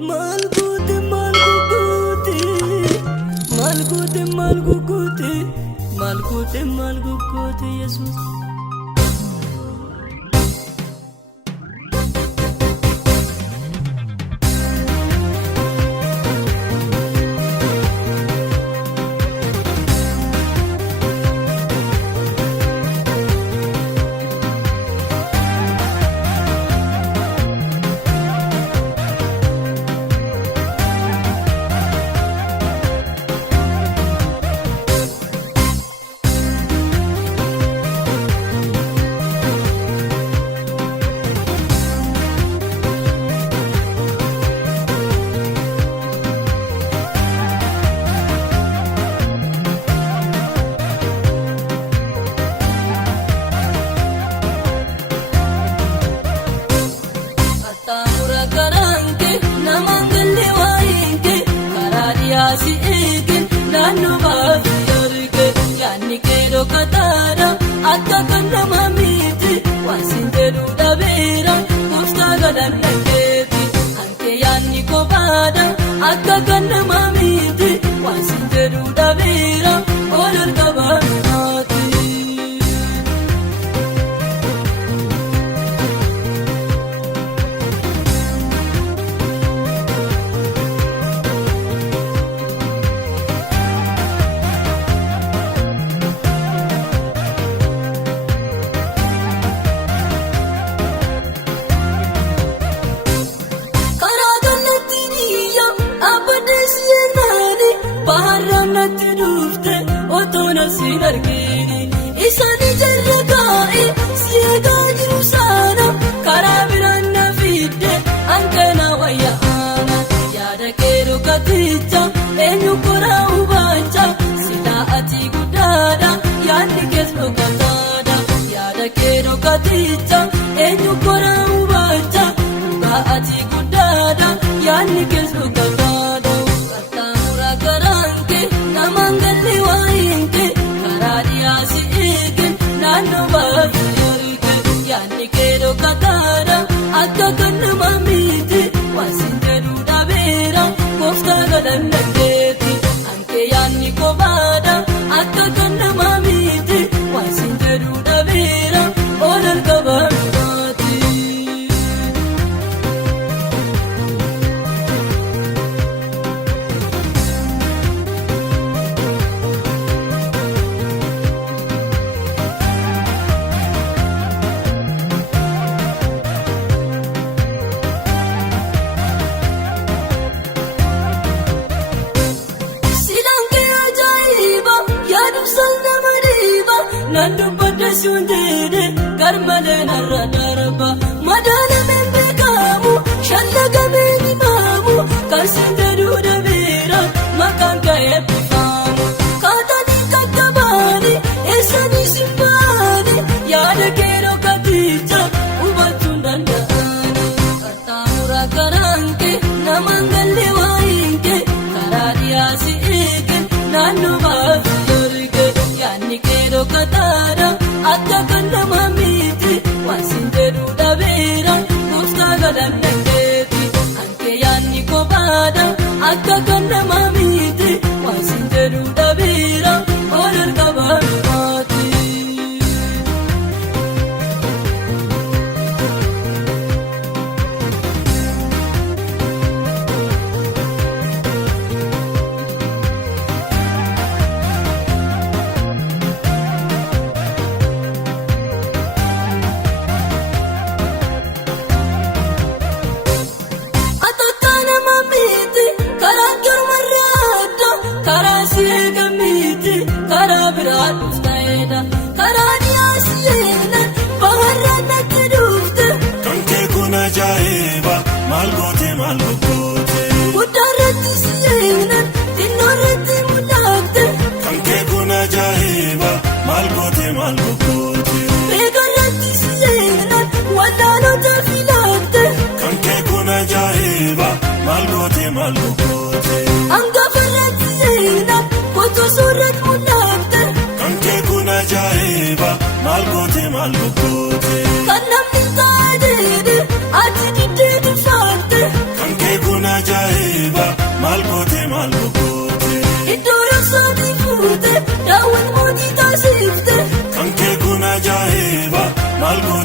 Malgute, malgute, malgute, malgute, malgute, malgute, Jesus. Si eegin naannoo baay'ee yaadni keeroo kataara akka kan nama miti waan siin jedhu dhabeera gooftaa galanna keeti hankee yaadni kophaadha akka kan nama miti waan siin jedhu dhabeera ol qabaanaati. Baharranatti dhufte otoo siin argini isaan ijarra kaa'e si eegaa jiru sana karaa biraan na fidde hanqina wayyaana yaada keeroo katicha eenyu koraa hubacha silaa ati guddaadha yaadni kees dhokataadha yaada keeroo katicha eenyu koraa hubacha dhugaa ati guddaadha yaadni kees dhokataadha. Namangalli waayinke karaa dhiyaasi eegin naannoo baay'ee yaadni keeroo kataara akka kan nama miti waan siin jedhu dhabeera gooftaa galanna keeti hankee yaadni kophaadha akka kan nama miti waan siin jedhu dhabeera ol qabaanaati. Nandu pada sunjede karmale narra darba madana membe kamu shallaga beni mamu karsinde duda bira makan kaya pifamu katani kakabani esani simbani yada kero katija ubatundandani katamura karanke namangalle wainke karadia si egen nanu baafyorge yani keeroo kataara akka kan nama miti waan siin jedhu dhabeera gooftaa galanna keeti hankee yaadni kophaadha akka kan nama miti waan siin jedhu dhabeera ol qabaanaati. Karanke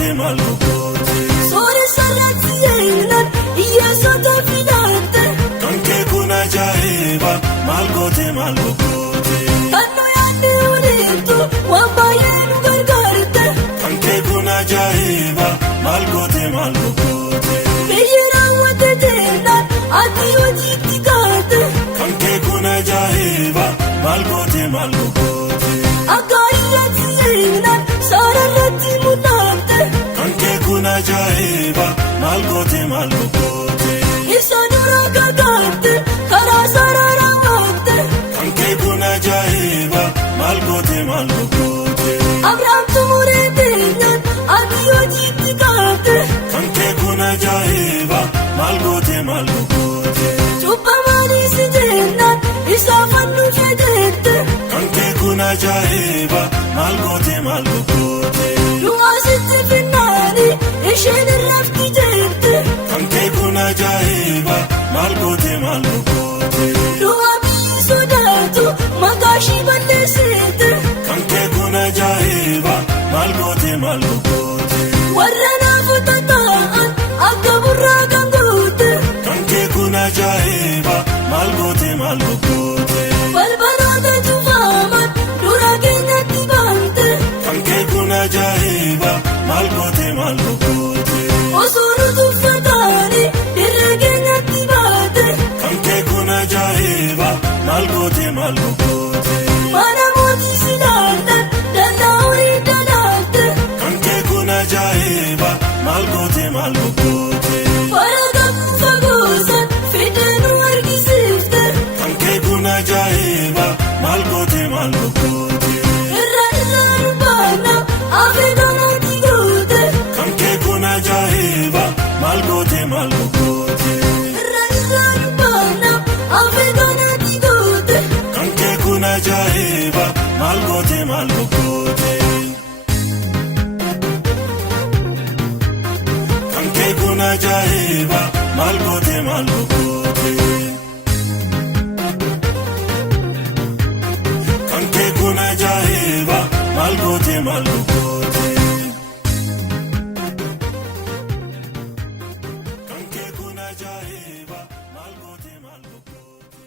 goote maal goote. Soore sarratti yeenan iyyaasota filaatte. Kan kee kun ajaa'iba maal goote maal goote. Kan nu yaadne waliintu waan baay'ee nu gargaarte. Kan kee kun ajaa'iba maal goote maal goote. Biyyi raawwatte jennaan ati hojiitti kaate. Kan kee kun ajaa'iba maal goote maal goote. Akka irratti yeenan sararratti mul'atte. Kan kee kun ajaa'iba maal goote maal goote. Ibsa duraa kakaate karaa sarara waate. Kan kee kun ajaa'iba maal goote maal goote. Abrahaam tumuree teenyaan ati hojiitti kaate. Kan kee kun ajaa'iba maal goote maal goote. Cubbamaanii si jennaan isaa fannoo fedhette. Kan kee kun ajaa'iba maal goote maal goote. Du'aa sitti finnaani isheen irratti jette. Kan kee kun ajaa'iba maal goote maal goote. Du'aa biyyi sodaatu maqaa ishii balleessite. Kan kee kun ajaa'iba maal goote maal goote. Warra naafota ta'an akka burraa kan goote. Kan kee kun ajaa'iba maal goote maal goote. Balbaloota cufaman dura keenyatti baante. Kan kee kun ajaa'iba maal goote maal goote. Osoo nu tuffataani dirree keenyatti baate. Kan kee kun ajaa'iba maal goote maal goote. Mana mootii si laallan danda'u hin dalaate. Kan kee kun ajaa'iba maal goote maal goote. Bara gamuu fagoosan fidee nu argisiifte. Kan kee kun ajaa'iba maal goote maal goote. Irraa nu baana afee doonatti goote. Kan kee kun ajaa'iba maal goote maal goote. Irraa nu baana afee doonatti goote. Kan kee kun ajaa'iba maal goote maal goote. Kan kee kun ajaa'iba maal goote maal goote. Kan kee kun ajaa'iba maal goote maal goote. Kan kee kun ajaa'iba maal goote maal goote.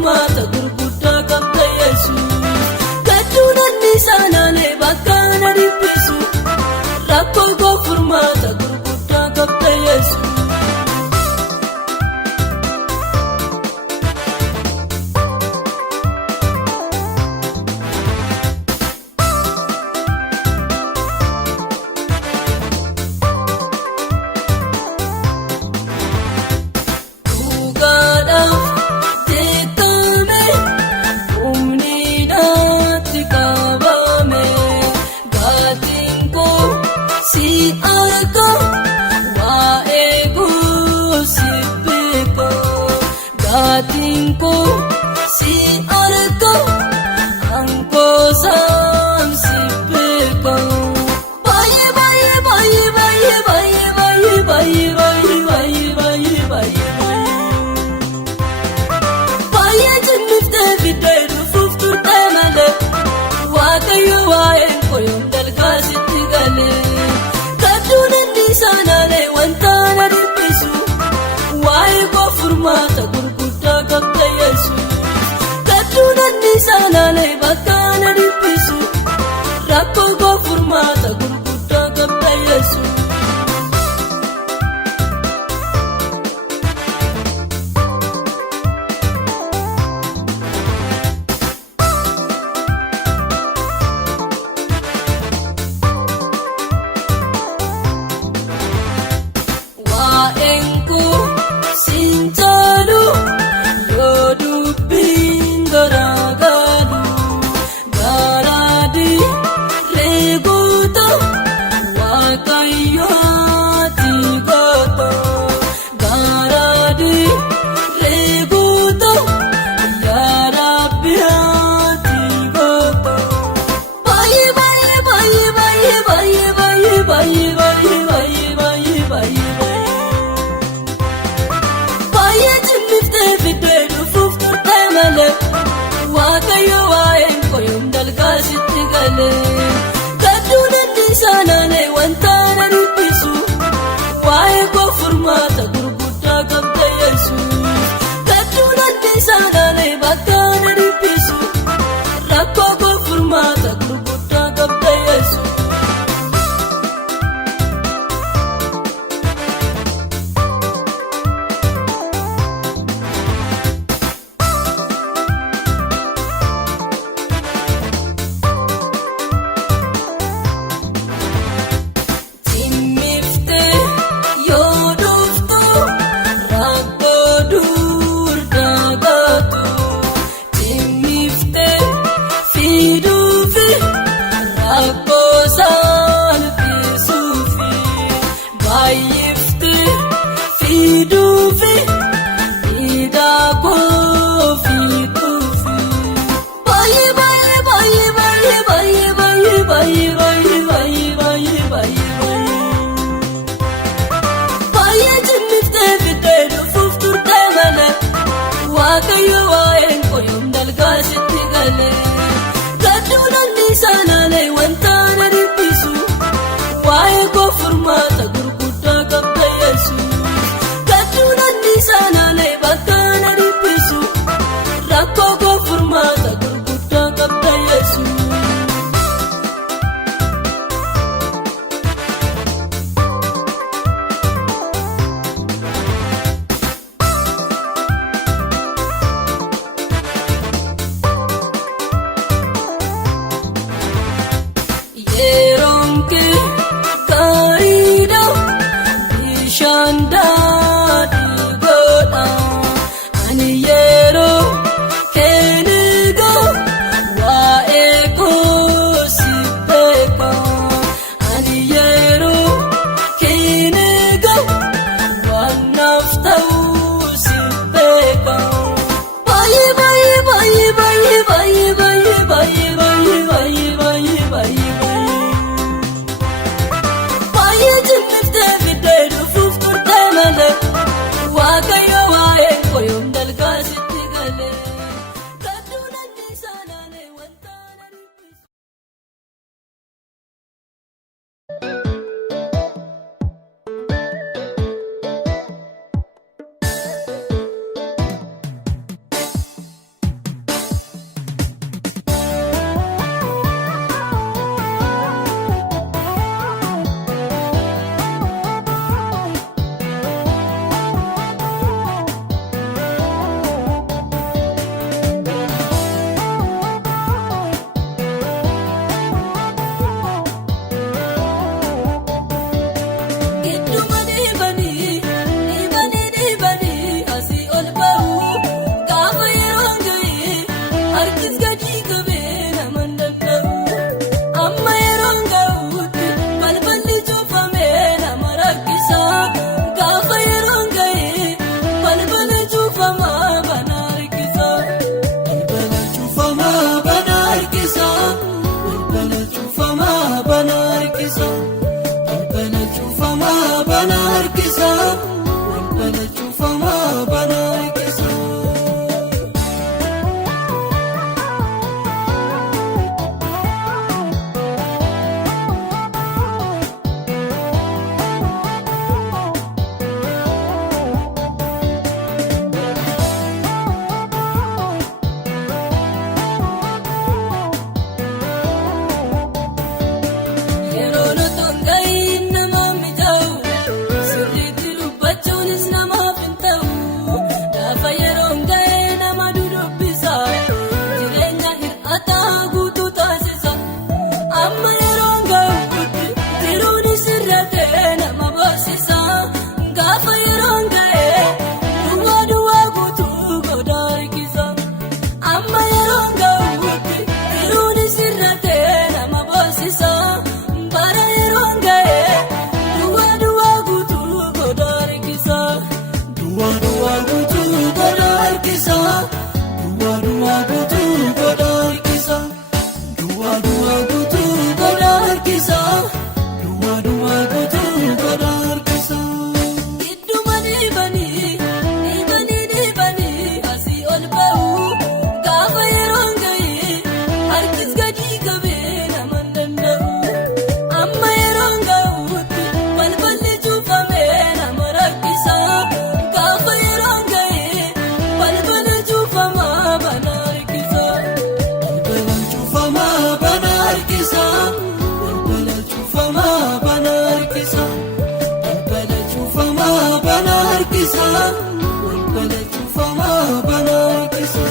furmaata gurguddaa qabda Yesuus. Gadduun anniisaanaalee bakka na dhiphisu rakkoo koo furmaata gurguddaa qabda Yesuus. Gatinko si arko angko sam si peko bye bye bye bye bye bye bye bye bye bye bye jennifte biddeedu fuftur temale waaqayyo waa'een koyoon dalgaasitti galee gadduun anniisaanaalee wanta na dhiphisu waa'ee koo furmaata qabda Yesuus. Gadduun anniisaanaalee bakka na dhiphisu rakkoo koo furmaata gurguddaa qabda Yesuus. Waa'een koo siin jaalu waaqayyo waa'een koyoon dalgaasitti galee gadduun anniisaanaalee wanta na dhiphisu waa'ee koo furmaata gurguddaa qabda Yesuus. Gadduun anniisaanaalee bakka na dhiphisu rakkoo koo furmaata gurguddaa qabda Yesuus. Waaqayyo waa'een koyoon dalgaasitti galee gadduun anniisaanaalee wanta na dhiphisu waa'ee koo furmaata gurguddaa qabda Yesuus. Gadduun anniisaanaalee bakka na dhiphisu rakkoo koo furmaata gurguddaa qabda Yesuus. harkisa balbala cufamaa bana harkisa.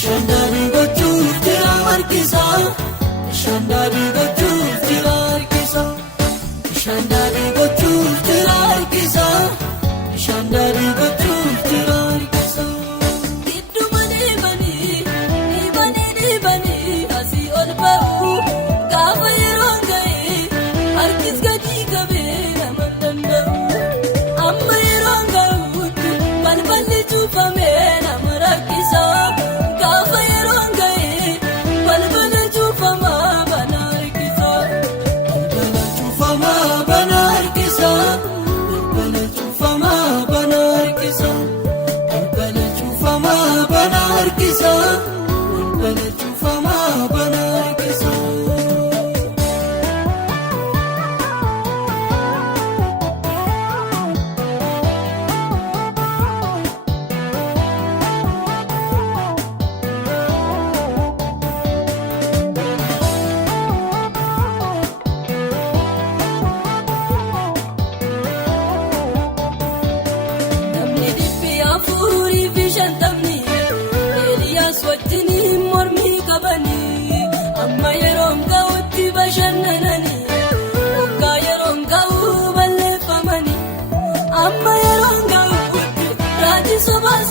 Shandari gochuuf jira harkisa. Shandari gochuuf jira harkisa. Shandari gochuuf jira harkisa. Idduma deebanii asii ol ba'u gaafa yeroon ga'e harkis gadi qabee nama danda'u. Amma yeroon ga'uutti balballi cuufamee nama rakkisa. Gaafa yeroon ga'e balbala cuufamaa. Amma yeroon ga'utti bashannananii waggaa yeroon ga'u balleeffamanii amma yeroon ga'utti raajii sobaas